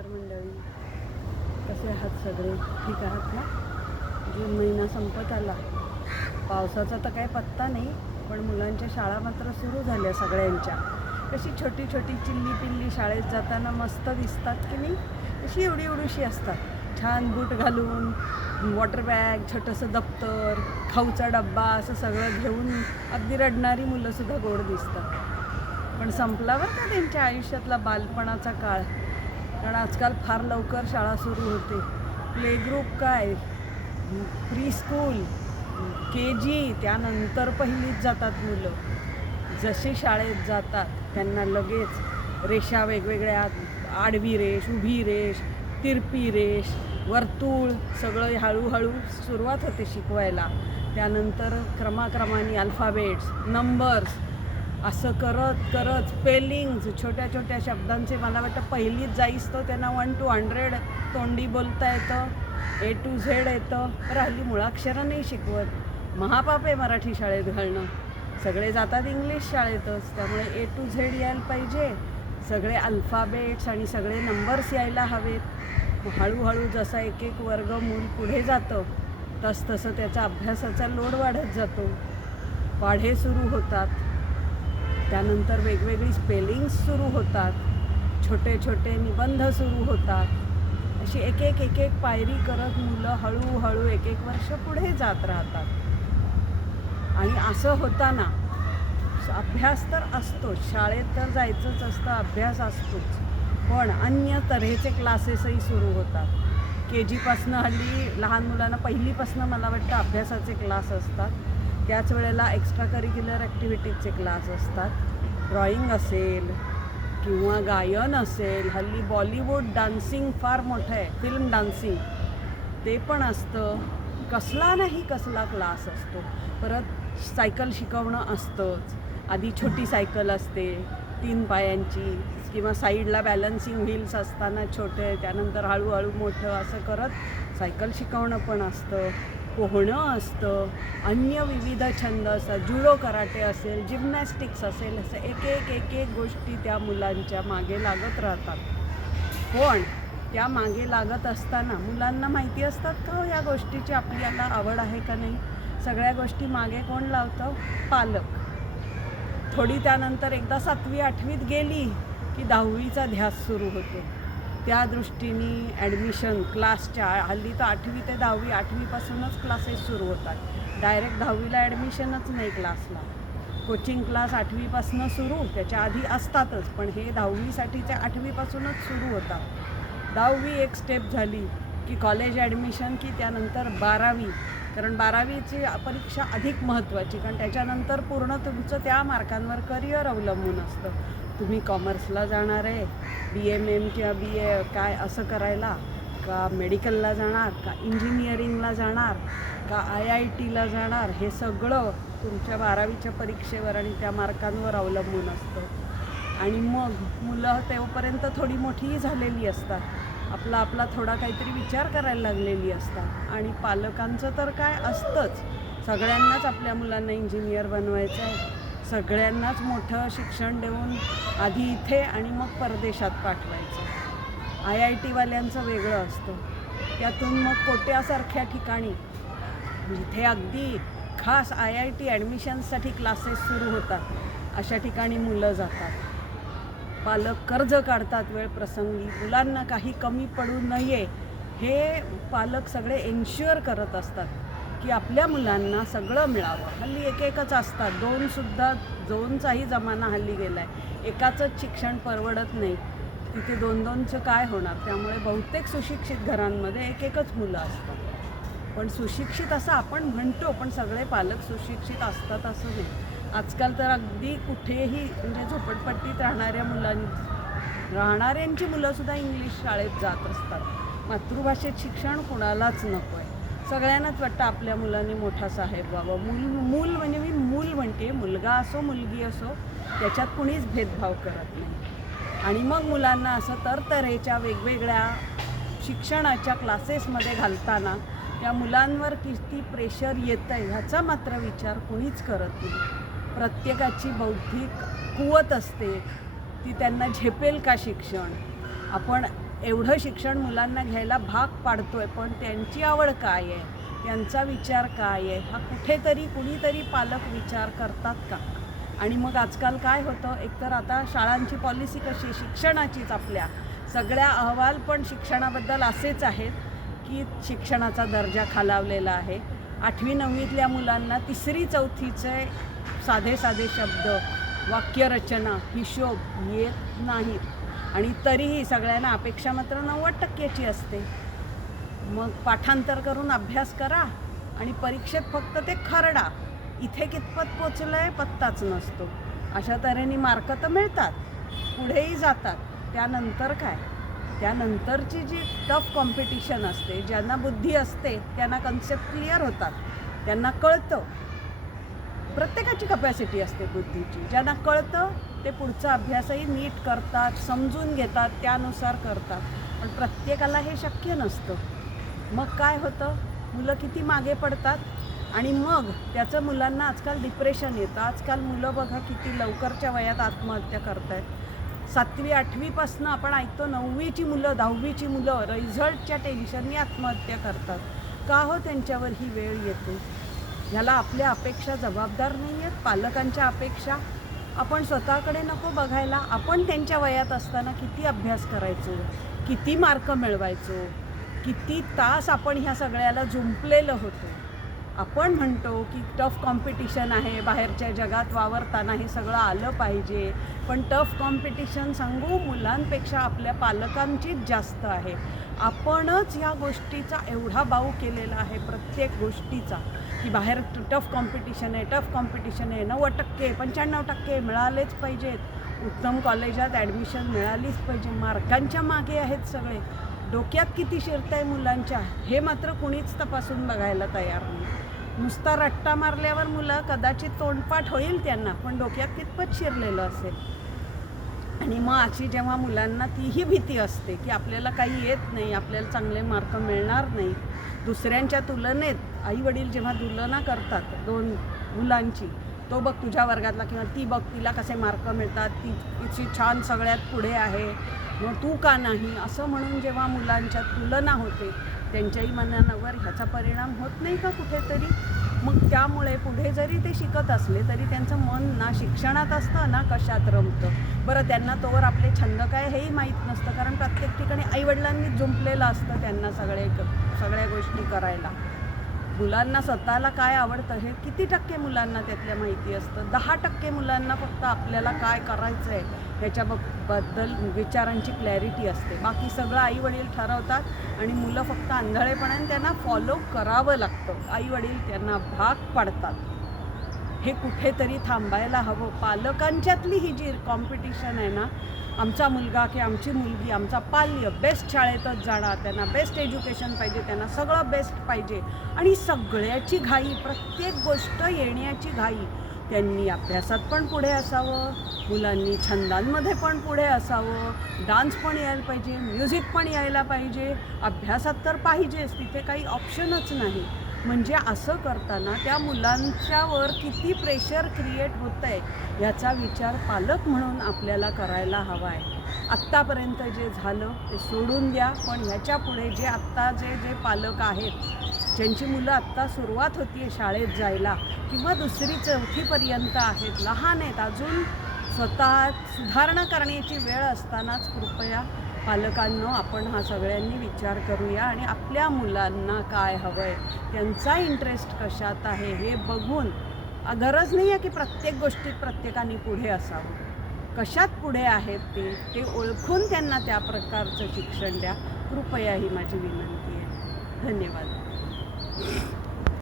नमस्कार मंडळी, कसे आहात सगळे? ठीक आहात ना? जून महिना संपत आला. पावसाचा तर काही पत्ता नाही, पण मुलांच्या शाळा मात्र सुरू झाल्या सगळ्यांच्या. कशी छोटी छोटी चिल्ली पिल्ली शाळेत जाताना मस्त दिसतात की नाही? कशी एवढी एवढीशी असतात, छान बूट घालून, वॉटर बॅग, छोटंसं दप्तर, खाऊचा डब्बा असं सगळं घेऊन अगदी रडणारी मुलंसुद्धा गोड दिसतात. पण संपला बरं का त्यांच्या आयुष्यातला बालपणाचा काळ. कारण आजकाल फार लवकर शाळा सुरू होते. प्ले ग्रुप काय, प्री स्कूल, KG, त्यानंतर पहिलीत जातात मुलं. जशी शाळेत जातात त्यांना लगेच रेषा वेगवेगळ्या, आडवी रेष, उभी रेष, तिरपी रेष, वर्तुळ सगळं हळूहळू सुरुवात होते शिकवायला. त्यानंतर क्रमाक्रमाने अल्फाबेट्स, नंबर्स असं करत करत स्पेलिंग्ज, छोट्या छोट्या शब्दांचे मला वाटतं पहिलीत जाईस तो त्यांना 1 to 100 तोंडी बोलता येतं, A to Z येतं. तर हल्ली मुळाक्षरं नाही शिकवत. महापाप आहे मराठी शाळेत घालणं. सगळे जातात इंग्लिश शाळेतच, त्यामुळे A to Z यायला पाहिजे, सगळे अल्फाबेट्स आणि सगळे नंबर्स यायला हवेत. हळूहळू जसा एक एक वर्ग मूल पुढे जातं तसं त्याचा अभ्यासाचा लोड वाढत जातो. पाढे सुरू होतात, त्यानंतर वेगवेगळी स्पेलिंग्स सुरू होतात, छोटे छोटे निबंध सुरू होतात. अशी एक एक पायरी करत मुलं हळूहळू एक वर्ष पुढे जात राहतात. आणि असं होताना अभ्यास तर असतोच, शाळेत तर जायचंच असतं, अभ्यास असतोच, पण अन्य तऱ्हेचे क्लासेसही सुरू होतात. KG हल्ली लहान मुलांना पहिलीपासनं मला वाटतं अभ्यासाचे क्लास असतात. त्याच वेळेला एक्स्ट्रा करिक्युलर ॲक्टिव्हिटीजचे क्लास असतात. ड्रॉइंग असेल किंवा गायन असेल, हल्ली बॉलिवूड डान्सिंग फार मोठं आहे, फिल्म डान्सिंग ते पण असतं. कसला नाही कसला क्लास असतो. परत सायकल शिकवणं असतंच. आधी छोटी सायकल असते 3 पायांची, किंवा साईडला बॅलन्सिंग व्हील्स असताना छोटे, त्यानंतर हळूहळू मोठं, असं करत सायकल शिकवणं पण असतं. पोहणं असतं, अन्य विविध छंद असतात, जुडो कराटे असेल, जिम्नॅस्टिक्स असेल, असं एक एक गोष्टी त्या मुलांच्या मागे लागत राहतात. पण त्या मागे लागत असताना मुलांना माहिती असतात का हो या गोष्टीची आपल्याला आवड आहे का नाही? सगळ्या गोष्टी मागे कोण लावतं? पालक. थोडी त्यानंतर एकदा 7वी 8वीत गेली की 10वीचा ध्यास सुरू होतो. त्या दृष्टीने ॲडमिशन क्लासच्या, हल्ली तर 8वी ते 10वी, 8वीपासूनच क्लासेस सुरू होतात. डायरेक्ट 10वीला ॲडमिशनच नाही क्लासला. कोचिंग क्लास 8वीपासून सुरू, त्याच्या आधी असतातच, पण हे 10वीसाठीच्या 8वीपासूनच सुरू होतात. 10वी एक स्टेप झाली की कॉलेज ॲडमिशन, की त्यानंतर 12वी. कारण 12वीची परीक्षा अधिक महत्त्वाची, कारण त्याच्यानंतर पूर्ण तुमचं त्या मार्कांवर करिअर अवलंबून असतं. तुम्ही कॉमर्सला जाणार आहे, BMM किंवा BA काय असं करायला, का मेडिकलला जाणार, का इंजिनिअरिंगला जाणार, का IITला जाणार, हे सगळं तुमच्या 12वीच्या परीक्षेवर आणि त्या मार्कांवर अवलंबून असतं. आणि मग मुलं तेव्हापर्यंत थोडी मोठीही झालेली असतात, आपला थोडा काहीतरी विचार करायला लागलेली असतात. आणि पालकांचं तर काय असतंच, सगळ्यांनाच आपल्या मुलांना इंजिनियर बनवायचं आहे, सगळ्यांनाच मोठं शिक्षण देऊन आधी इथे आणि मग परदेशात पाठवायचं. IITवाल्यांचं वेगळं असतं. त्यातून मग कोट्यासारख्या ठिकाणी, जिथे अगदी खास IIT ॲडमिशन्ससाठी क्लासेस सुरू होतात, अशा ठिकाणी मुलं जातात. पालक कर्ज काढतात वेळप्रसंगी, मुलांना काही कमी पडू नये हे पालक सगळे एन्श्युअर करत असतात की आपल्या मुलांना सगळं मिळावं. हल्ली एकच असतात, 2चाही जमाना हल्ली गेला आहे. एकाचंच शिक्षण परवडत नाही, तिथे 2चं काय होणार? त्यामुळे बहुतेक सुशिक्षित घरांमध्ये एकच मुलं असतात. पण सुशिक्षित असं आपण म्हणतो, पण सगळे पालक सुशिक्षित असतात असं नाही. आजकाल तर अगदी कुठेही, म्हणजे झोपडपट्टीत राहणाऱ्यांची मुलंसुद्धा इंग्लिश शाळेत जात असतात. मातृभाषेत शिक्षण कुणालाच नको आहे. सगळ्यांनाच वाटतं आपल्या मुलांनी मोठा साहेब व्हावं. मूल म्हणजे मी मूल म्हणते, मुलगा असो मुलगी असो, त्याच्यात कुणीच भेदभाव करत नाही. आणि मग मुलांना असं तरतऱ्हेच्या वेगवेगळ्या शिक्षणाच्या क्लासेसमध्ये घालताना त्या मुलांवर किती प्रेशर येतं आहे ह्याचा मात्र विचार कुणीच करत नाही. प्रत्येकाची बौद्धिक कुवत असते, ती त्यांना झेपेल का शिक्षण? आपण एवढं शिक्षण मुलांना घ्यायला भाग पाडतोय, पण त्यांची आवड काय आहे, त्यांचा विचार काय आहे, हा कुठेतरी कुणीतरी पालक विचार करतात का? आणि मग आजकाल काय होतं, एकतर आता शाळांची पॉलिसी कशी आहे, शिक्षणाचीच आपल्या सगळ्या अहवाल पण शिक्षणाबद्दल असेच आहेत की शिक्षणाचा दर्जा खालावलेला आहे. 8वी-9वीतल्या मुलांना 3री-4थीचे साधे साधे शब्द, वाक्यरचना, हिशोब येत नाहीत आणि तरीही सगळ्यांना अपेक्षा मात्र 90%ची असते. मग पाठांतर करून अभ्यास करा आणि परीक्षेत फक्त ते खरडा. इथे कितपत पोचलं आहे पत्ताच नसतो. अशा तऱ्हेने मार्क तर मिळतात, पुढेही जातात. त्यानंतर काय? त्यानंतरची जी टफ कॉम्पिटिशन असते, ज्यांना बुद्धी असते त्यांना कन्सेप्ट क्लिअर होतात, त्यांना कळतं. प्रत्येकाची कपॅसिटी असते बुद्धीची. ज्यांना कळतं ते पुढचा अभ्यासही नीट करतात, समजून घेतात, त्यानुसार करतात. पण प्रत्येकाला हे शक्य नसतं. मग काय होतं, मुलं किती मागे पडतात आणि मग त्याचं मुलांना आजकाल डिप्रेशन येतं. आजकाल मुलं बघा किती लवकरच्या वयात आत्महत्या करत आहेत. 7वी-8वीपासून आपण ऐकतो 9वीची मुलं, 10वीची मुलं रिझल्टच्या टेन्शननी आत्महत्या करतात. का हो त्यांच्यावर ही वेळ येते? ह्याला आपल्या अपेक्षा जबाबदार नाही आहेत, पालकांच्या अपेक्षा. आपण स्वतःकडे नको बघायला? आपण त्यांच्या वयात असताना किती अभ्यास करायचो, किती मार्क मिळवायचो, किती तास आपण ह्या सगळ्याला जुंपलेलं होतो. आपण म्हणतो की टफ कॉम्पिटिशन आहे, बाहेरच्या जगात वावरताना हे सगळं आलं पाहिजे. पण टफ कॉम्पिटिशन सांगू, मुलांपेक्षा आपल्या पालकांचीच जास्त आहे. आपणच ह्या गोष्टीचा एवढा बाऊ केलेला आहे, प्रत्येक गोष्टीचा, की बाहेर टफ कॉम्पिटिशन आहे, टफ कॉम्पिटिशन आहे. 90%, 95% मिळालेच पाहिजेत. उत्तम कॉलेजात ॲडमिशन मिळालीच पाहिजे. मार्कांच्या मागे आहेत सगळे. डोक्यात किती शिरत आहे मुलांच्या, हे मात्र कुणीच तपासून बघायला तयार नाही. नुसता रट्टा मारल्यावर मुलं कदाचित तोंडपाठ होईल त्यांना, पण डोक्यात कितपत शिरलेलं असेल. आणि मग अशी जेव्हा मुलांना तीही भीती असते की आपल्याला काही येत नाही, आपल्याला चांगले मार्क मिळणार नाही, दुसऱ्यांच्या तुलनेत आईवडील जेव्हा तुलना करतात 2 मुलांची, तो बघ तुझ्या वर्गातला किंवा ती बघ तिला कसे मार्क मिळतात, तिची छान सगळ्यात पुढे आहे, मग तू का नाही, असं म्हणून जेव्हा मुलांच्या तुलना होते, त्यांच्याही मनावर ह्याचा परिणाम होत नाही का कुठेतरी? मग त्यामुळे पुढे जरी ते शिकत असले तरी त्यांचं मन ना शिक्षणात असतं ना कशात रमतं. बरं, त्यांना तोवर आपले छंद काय हेही माहीत नसतं, कारण प्रत्येक ठिकाणी आईवडिलांनी जुंपलेलं असतं त्यांना सगळ्या गोष्टी करायला. मुलांना स्वतःला काय आवडतं हे किती टक्के मुलांना त्यातल्या माहिती असतं? 10% मुलांना फक्त आपल्याला काय करायचं आहे ह्याच्याबद्दल विचारांची क्लॅरिटी असते. बाकी सगळं आईवडील ठरवतात आणि मुलं फक्त आंधळेपणाने त्यांना फॉलो करावं लागतं. आईवडील त्यांना भाग पाडतात. हे कुठेतरी थांबायला हवं. पालकांच्यातली ही जी कॉम्पिटिशन आहे ना, आमचा मुलगा की आमची मुलगी, आमचा पाल्य बेस्ट शाळेतच जाणार, त्यांना बेस्ट एज्युकेशन पाहिजे, त्यांना सगळं बेस्ट पाहिजे आणि सगळ्याची घाई, प्रत्येक गोष्ट येण्याची घाई. त्यांनी अभ्यासात पण पुढे असावं, मुलांनी छंदांमध्ये पण पुढे असावं, डान्स पण यायला पाहिजे, म्युझिक पण यायला पाहिजे, अभ्यासात तर पाहिजेच, तिथे काही ऑप्शनच नाही. म्हणजे असं करताना त्या मुलांच्यावर किती प्रेशर क्रिएट होतं आहे याचा विचार पालक म्हणून आपल्याला करायला हवा आहे. आत्तापर्यंत जे झालं ते सोडून द्या, पण ह्याच्या पुढे जे आत्ता जे पालक आहेत, ज्यांची मुलं आत्ता सुरुवात होती आहे शाळेत जायला किंवा 2री-4थीपर्यंत आहेत, लहान आहेत अजून, स्वतः सुधारणा करण्याची वेळ असतानाच कृपया पालकांनो आपण हा सगळ्यांनी विचार करूया आणि आपल्या मुलांना काय हवं आहे, त्यांचा इंटरेस्ट कशात आहे हे बघून, गरज नाही आहे की प्रत्येक गोष्टीत प्रत्येकाने पुढे असावं, कशात पुढे आहेत ते ओळखून त्यांना त्या प्रकारचं शिक्षण द्या. कृपया ही माझी विनंती आहे. धन्यवाद.